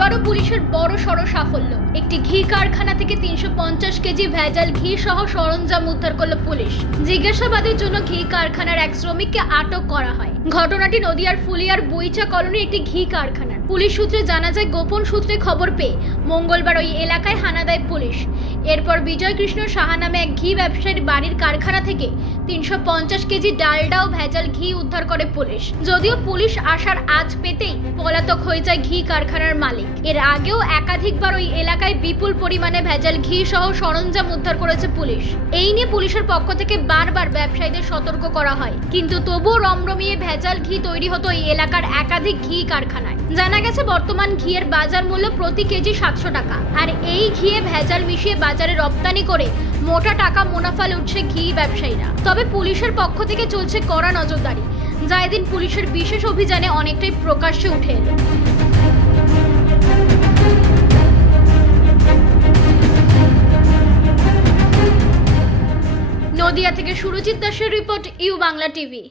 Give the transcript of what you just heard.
আবারও পুলিশের বড় সড় সাফল্য। একটি ঘি কারখানা থেকে 350 কেজি ভেজাল ঘি সহ সরঞ্জাম উদ্ধার করল পুলিশ। জিজ্ঞাসাবাদের জন্য ঘি কারখানার এক শ্রমিককে আটক করা হয়। ঘটনাটি নদিয়ার ফুলিয়ার বইচা কলোনির একটি ঘি কারখানার। পুলিশ সূত্রে জানা যায়, গোপন সূত্রে খবর পেয়ে মঙ্গলবার ওই এলাকায় হানা দেয় পুলিশ। এরপর বিজয় কৃষ্ণ সাহা নামে এক ঘি ব্যবসায়ীর বাড়ির কারখানা থেকে 350 কেজি ডালডা ও ভেজাল ঘি উদ্ধার করে পুলিশ। যদিও পুলিশ আসার আজ পেতেই পলাতক হয়ে যায় ঘি কারখানার মালিক। এর আগেও একাধিকবার ওই এলাকায় বিপুল পরিমাণে ভেজাল ঘি সহ সরঞ্জাম উদ্ধার করেছে পুলিশ। এই নিয়ে পুলিশের পক্ষ থেকে বারবার ব্যবসায়ীদের সতর্ক করা হয়, কিন্তু তবুও রমরমিয়ে ভেজাল ঘি তৈরি হতো এই এলাকার একাধিক ঘি কারখানায়। জানা গেছে, বর্তমান ঘিয়ের বাজার মূল্য প্রতি কেজি 700 টাকা। আর এই ঘিয়ে ভেজাল মিশিয়ে বাজারে রপ্তানি করে মোটা টাকা মুনাফা লুটছে ঘি ব্যবসায়ীরা। তবে পুলিশের পক্ষ থেকে চলছে কড়া নজরদারি, যা এদিন পুলিশের বিশেষ অভিযানে অনেকটাই প্রকাশ্যে উঠে এলো। নদিয়া থেকে সুরজিৎ দাসের রিপোর্ট, ইউ বাংলা টিভি।